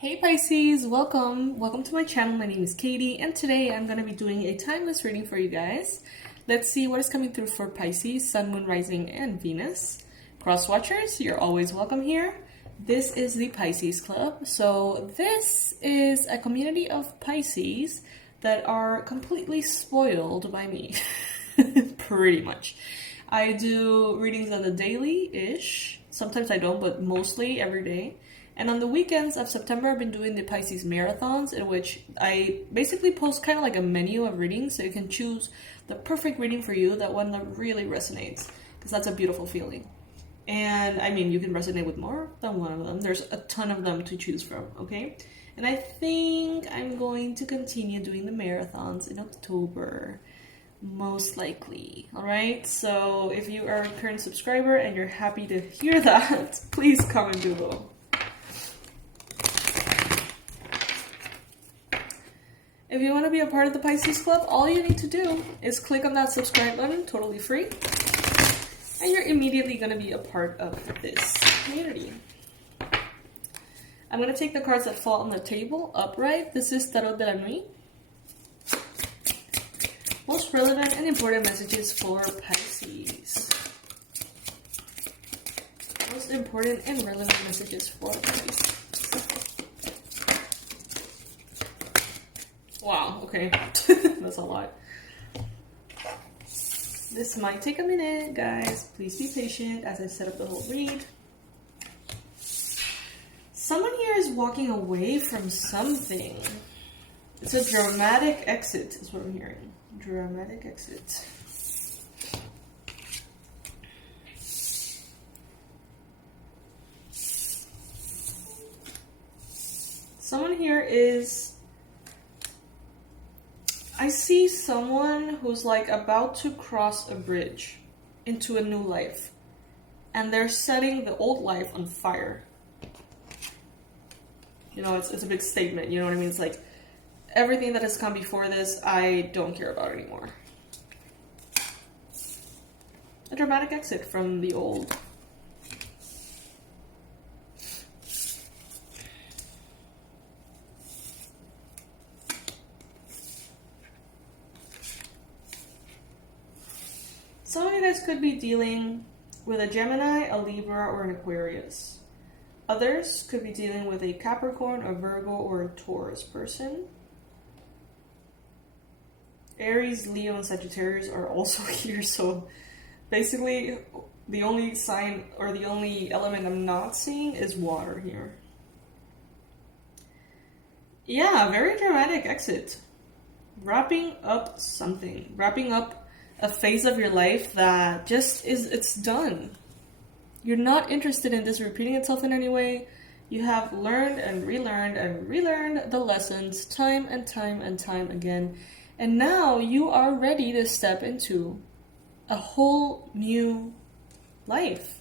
Hey Pisces, welcome. Welcome to my channel. My name is Katie and today I'm going to be doing a timeless reading for you guys. Let's see what is coming through for Pisces, Sun, Moon, Rising, and Venus. Cross watchers, you're always welcome here. This is the Pisces Club. So this is a community of Pisces that are completely spoiled by me. Pretty much. I do readings on the daily-ish. Sometimes I don't, but mostly every day. And on the weekends of September, I've been doing the Pisces marathons, in which I basically post kind of like a menu of readings, so you can choose the perfect reading for you, that one that really resonates, because that's a beautiful feeling. And I mean, you can resonate with more than one of them. There's a ton of them to choose from, okay? And I think I'm going to continue doing the marathons in October, most likely. All right, so if you are a current subscriber and you're happy to hear that, please comment below. If you want to be a part of the Pisces Club, all you need to do is click on that subscribe button, totally free, and you're immediately going to be a part of this community. I'm going to take the cards that fall on the table upright. This is Tarot de la Nuit. Most relevant and important messages for Pisces. Most important and relevant messages for Pisces. Wow, okay. That's a lot. This might take a minute, guys. Please be patient as I set up the whole read. Someone here is walking away from something. It's a dramatic exit, is what I'm hearing. Dramatic exit. Someone here is... I see someone who's like about to cross a bridge into a new life, and they're setting the old life on fire. You know, it's a big statement, you know what I mean? It's like, everything that has come before this, I don't care about anymore. A dramatic exit from the old. Some of you guys could be dealing with a Gemini, a Libra, or an Aquarius. Others could be dealing with a Capricorn, a Virgo, or a Taurus person. Aries, Leo, and Sagittarius are also here, so basically the only sign or the only element I'm not seeing is water here. Yeah, very dramatic exit. Wrapping up something. Wrapping up a phase of your life that just is, it's done. You're not interested in this repeating itself in any way. You have learned and relearned the lessons time and time and time again. And now you are ready to step into a whole new life.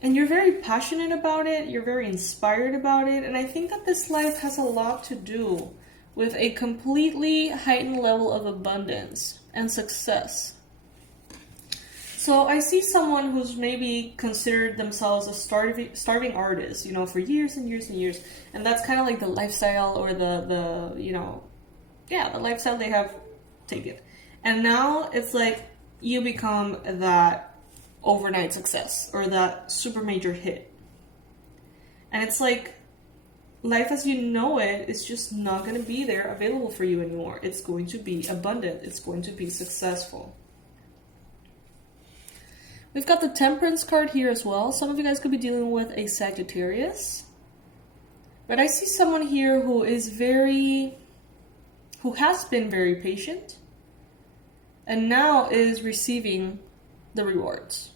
And you're very passionate about it. You're very inspired about it. And I think that this life has a lot to do with a completely heightened level of abundance and success. So I see someone who's maybe considered themselves a starving artist, you know, for years and years and years. And that's kind of like the lifestyle or the lifestyle they have taken. And now it's like you become that overnight success or that super major hit. And it's like, life as you know it is just not going to be there available for you anymore. It's going to be abundant. It's going to be successful. We've got the Temperance card here as well. Some of you guys could be dealing with a Sagittarius. But I see someone here who has been very patient and now is receiving the rewards.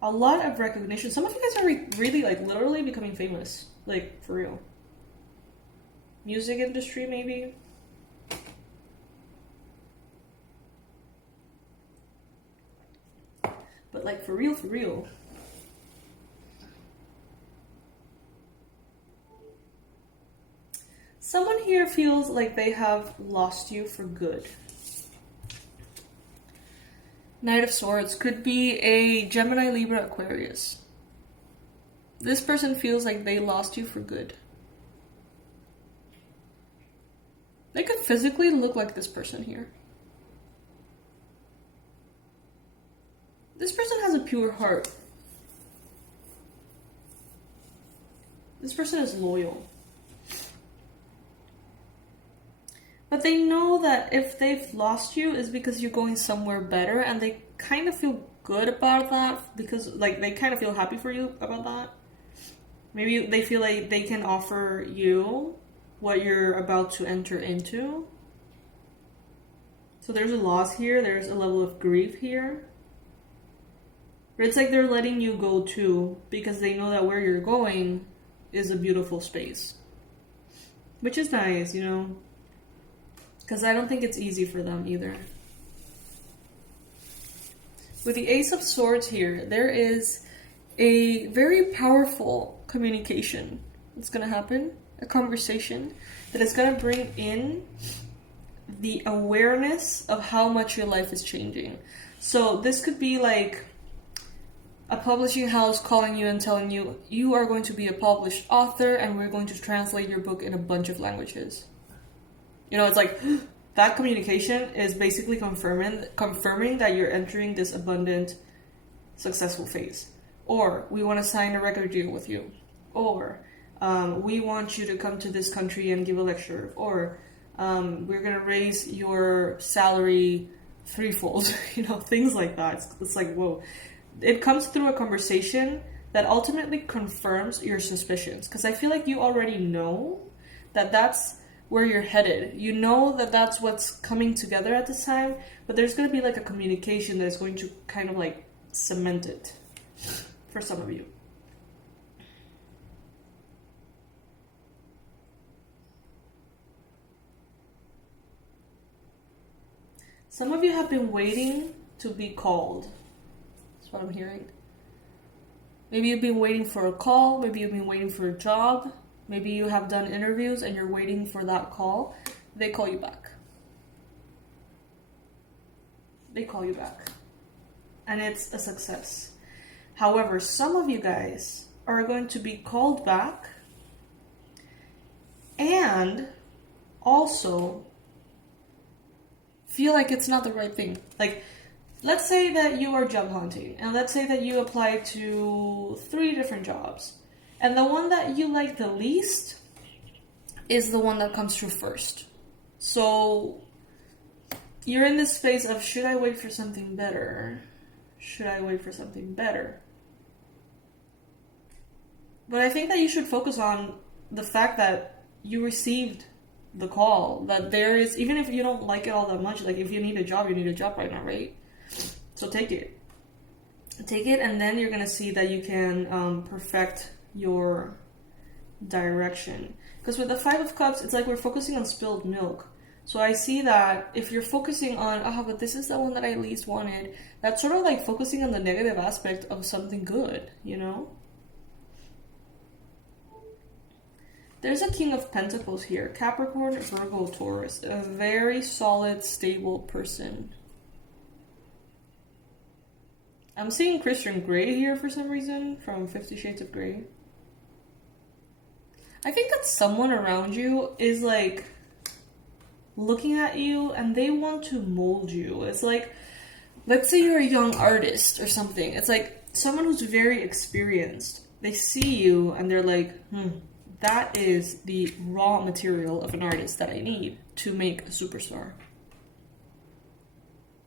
A lot of recognition. Some of you guys are really, like, literally becoming famous. Like, for real. Music industry, maybe. But, like, for real, for real. Someone here feels like they have lost you for good. Knight of Swords could be a Gemini, Libra, Aquarius. This person feels like they lost you for good. They could physically look like this person here. This person has a pure heart. This person is loyal. But they know that if they've lost you, it's because you're going somewhere better, and they kind of feel good about that, because like they kind of feel happy for you about that. Maybe they feel like they can offer you what you're about to enter into. So there's a loss here, there's a level of grief here. But it's like they're letting you go too, because they know that where you're going is a beautiful space. Which is nice, you know? Because I don't think it's easy for them either. With the Ace of Swords here, there is a very powerful communication that's going to happen. A conversation that is going to bring in the awareness of how much your life is changing. So this could be like a publishing house calling you and telling you, you are going to be a published author and we're going to translate your book in a bunch of languages. You know, it's like that communication is basically confirming that you're entering this abundant, successful phase. Or we want to sign a record deal with you. Or we want you to come to this country and give a lecture. Or we're going to raise your salary threefold. You know, things like that. It's like, whoa. It comes through a conversation that ultimately confirms your suspicions. Because I feel like you already know that that's where you're headed. You know that that's what's coming together at this time. But there's going to be like a communication that's going to kind of like cement it for some of you. Some of you have been waiting to be called. That's what I'm hearing. Maybe you've been waiting for a call. Maybe you've been waiting for a job. Maybe you have done interviews and you're waiting for that call. They call you back. They call you back. And it's a success. However, some of you guys are going to be called back and also feel like it's not the right thing. Like, let's say that you are job hunting, and let's say that you apply to 3 different jobs, and the one that you like the least is the one that comes through first. So you're in this space of, should I wait for something better? Should I wait for something better? But I think that you should focus on the fact that you received the call, that there is, even if you don't like it all that much, like if you need a job right now, right? So take it. Take it, and then you're going to see that you can perfect your direction. Because with the 5 of Cups, it's like we're focusing on spilled milk. So I see that if you're focusing on, but this is the one that I least wanted, that's sort of like focusing on the negative aspect of something good, you know? There's a King of Pentacles here. Capricorn, Virgo, Taurus. A very solid, stable person. I'm seeing Christian Grey here for some reason, from 50 Shades of Grey. I think that someone around you is like looking at you and they want to mold you. It's like, let's say you're a young artist or something. It's like someone who's very experienced. They see you and they're like, that is the raw material of an artist that I need to make a superstar.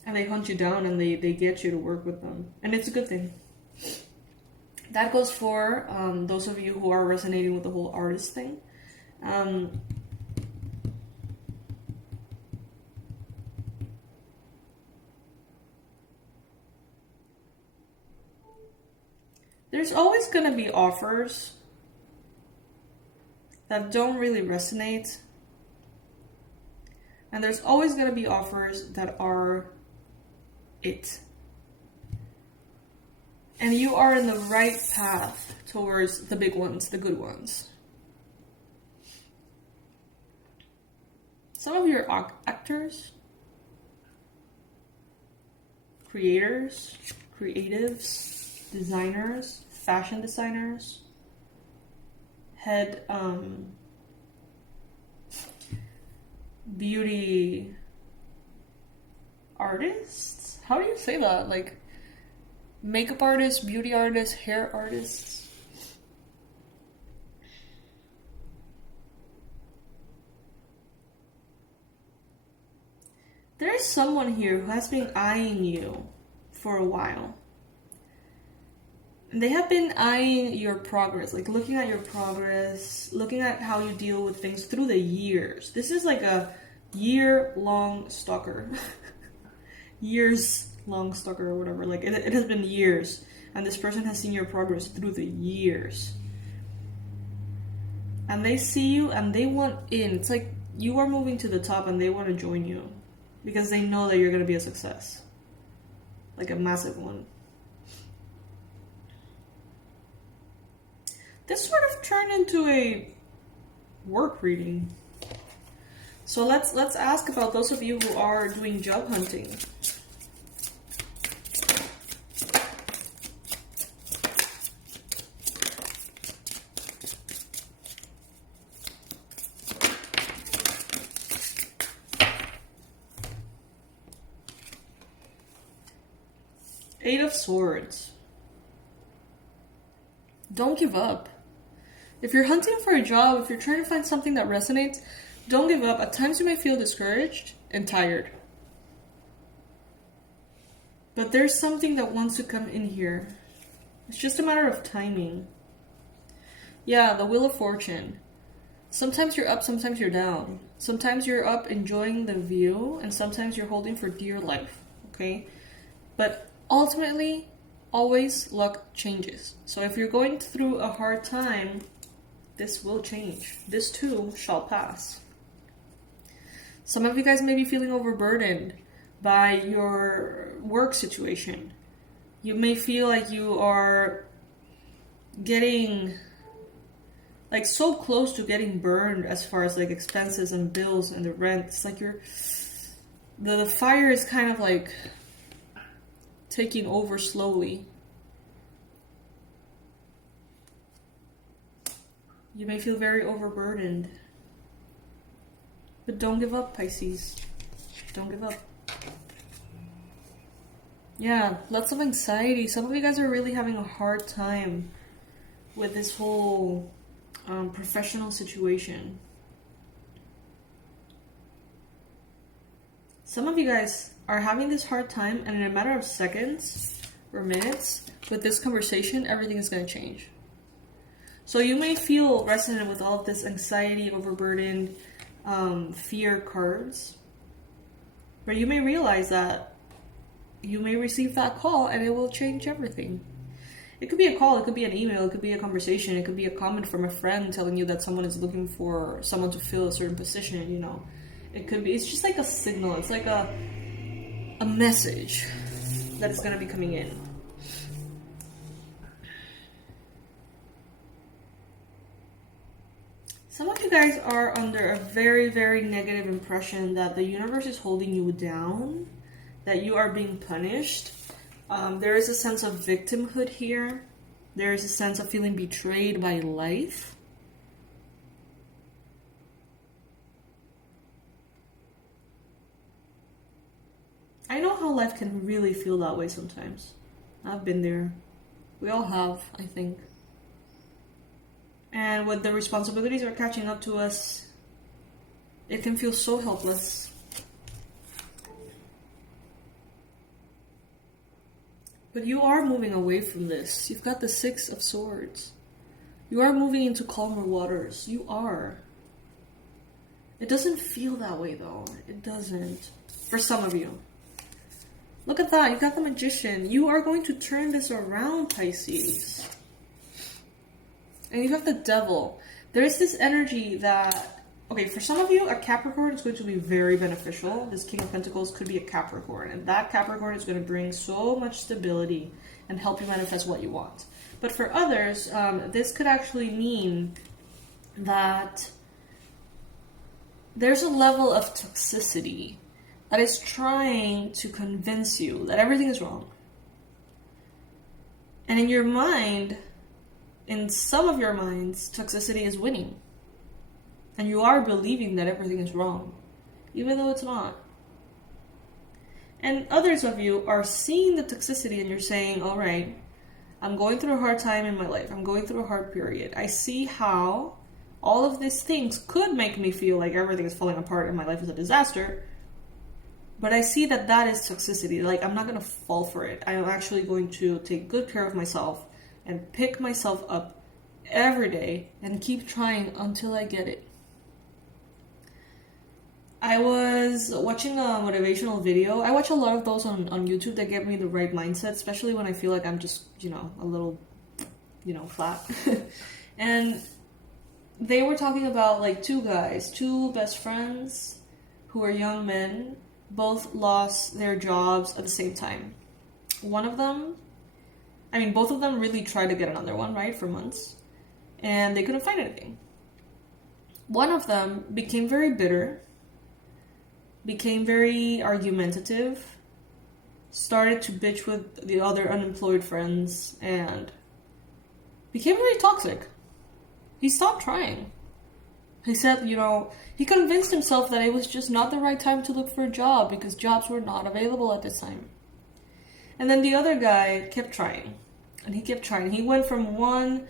And they hunt you down and they get you to work with them. And it's a good thing. That goes for those of you who are resonating with the whole artist thing. There's always going to be offers that don't really resonate. And there's always going to be offers that are it. And you are in the right path towards the big ones, the good ones. Some of you are actors, creators, creatives, designers, fashion designers. head beauty artists. How do you say that? Like makeup artists, beauty artists, hair artists. There is someone here who has been eyeing you for a while. And they have been eyeing your progress, like looking at your progress, looking at how you deal with things through the years. This is like a year-long stalker. Years-long stalker or whatever. Like it has been years. And this person has seen your progress through the years. And they see you and they want in. It's like you are moving to the top and they want to join you. Because they know that you're going to be a success. Like a massive one. This sort of turned into a work reading. So let's ask about those of you who are doing job hunting. Eight of Swords. Don't give up. If you're hunting for a job, if you're trying to find something that resonates, don't give up. At times you may feel discouraged and tired. But there's something that wants to come in here. It's just a matter of timing. Yeah, the Wheel of Fortune. Sometimes you're up, sometimes you're down. Sometimes you're up enjoying the view, and sometimes you're holding for dear life. Okay? But ultimately, always luck changes. So if you're going through a hard time, this will change. This too shall pass. Some of you guys may be feeling overburdened by your work situation. You may feel like you are getting like so close to getting burned as far as like expenses and bills and the rent. It's like the fire is kind of like taking over slowly. You may feel very overburdened. But don't give up, Pisces. Don't give up. Yeah, lots of anxiety. Some of you guys are really having a hard time with this whole professional situation. Some of you guys are having this hard time, and in a matter of seconds or minutes, with this conversation, everything is going to change. So you may feel resonant with all of this anxiety, overburdened, fear cards. But you may realize that you may receive that call and it will change everything. It could be a call, it could be an email, it could be a conversation, it could be a comment from a friend telling you that someone is looking for someone to fill a certain position, you know. It could be, it's just like a signal, it's like a message that is going to be coming in. Some of you guys are under a very, very negative impression that the universe is holding you down, that you are being punished. There is a sense of victimhood here. There is a sense of feeling betrayed by life. I know how life can really feel that way sometimes. I've been there. We all have, I think. And when the responsibilities are catching up to us, it can feel so helpless. But you are moving away from this. You've got the Six of Swords. You are moving into calmer waters. You are. It doesn't feel that way though. It doesn't. For some of you. Look at that. You got the Magician. You are going to turn this around, Pisces. And you have the Devil. There is this energy that, okay, for some of you, a Capricorn is going to be very beneficial. This King of Pentacles could be a Capricorn. And that Capricorn is going to bring so much stability and help you manifest what you want. But for others, this could actually mean that there's a level of toxicity that is trying to convince you that everything is wrong. And in your mind, in some of your minds, toxicity is winning. And you are believing that everything is wrong, even though it's not. And others of you are seeing the toxicity and you're saying, all right, I'm going through a hard time in my life. I'm going through a hard period. I see how all of these things could make me feel like everything is falling apart and my life is a disaster. But I see that that is toxicity. Like, I'm not going to fall for it. I'm actually going to take good care of myself and pick myself up every day and keep trying until I get it. I was watching a motivational video. I watch a lot of those on YouTube that get me the right mindset, especially when I feel like I'm just, a little, flat. And they were talking about like two best friends who are young men, both lost their jobs at the same time. Both of them really tried to get another one, right, for months, and they couldn't find anything. One of them became very bitter, became very argumentative, started to bitch with the other unemployed friends, and became very toxic. He stopped trying. He said, he convinced himself that it was just not the right time to look for a job because jobs were not available at this time. And then the other guy kept trying. And he kept trying. He went from one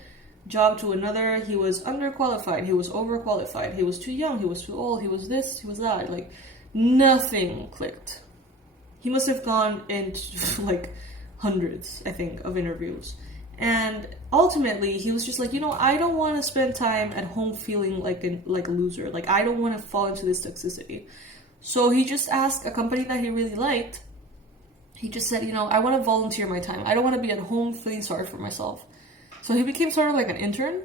job to another. He was underqualified. He was overqualified. He was too young. He was too old. He was this. He was that. Like, nothing clicked. He must have gone into like hundreds, I think, of interviews. And ultimately, he was just like, I don't want to spend time at home feeling like a loser. Like, I don't want to fall into this toxicity. So he just asked a company that he really liked. He just said, I want to volunteer my time. I don't want to be at home feeling sorry for myself. So he became sort of like an intern.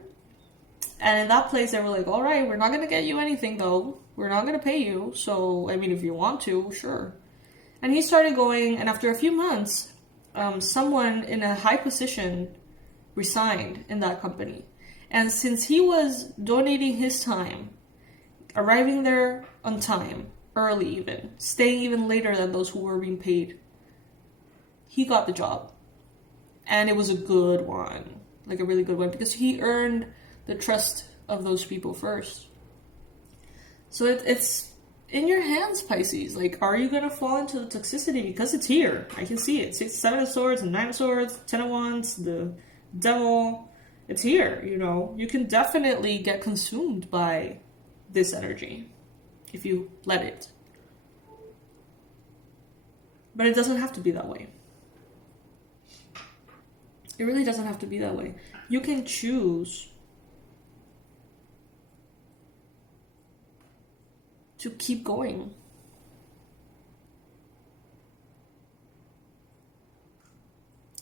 And in that place, they were like, all right, we're not going to get you anything, though. We're not going to pay you. So, if you want to, sure. And he started going, and after a few months, someone in a high position resigned in that company. And since he was donating his time, arriving there on time, early even, staying even later than those who were being paid, he got the job. And it was a good one, like a really good one, because he earned the trust of those people first. So it's in your hands, Pisces. Like, are you going to fall into the toxicity? Because it's here. I can see it. 7 of Swords and 9 of Swords, 10 of Wands, the Devil. It's here, You can definitely get consumed by this energy if you let it. But it doesn't have to be that way. It really doesn't have to be that way. You can choose to keep going.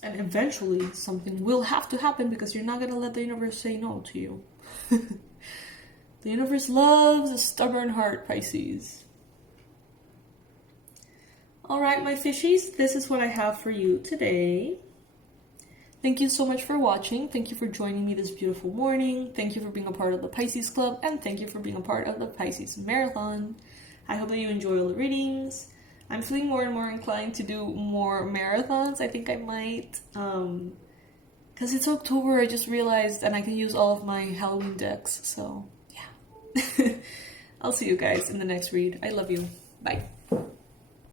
And eventually something will have to happen because you're not going to let the universe say no to you. The universe loves a stubborn heart, Pisces. Alright, my fishies, this is what I have for you today. Thank you so much for watching. Thank you for joining me this beautiful morning. Thank you for being a part of the Pisces Club. And thank you for being a part of the Pisces Marathon. I hope that you enjoy all the readings. I'm feeling more and more inclined to do more marathons. I think I might. Because it's October, I just realized, and I can use all of my Halloween decks. So, yeah. I'll see you guys in the next read. I love you. Bye.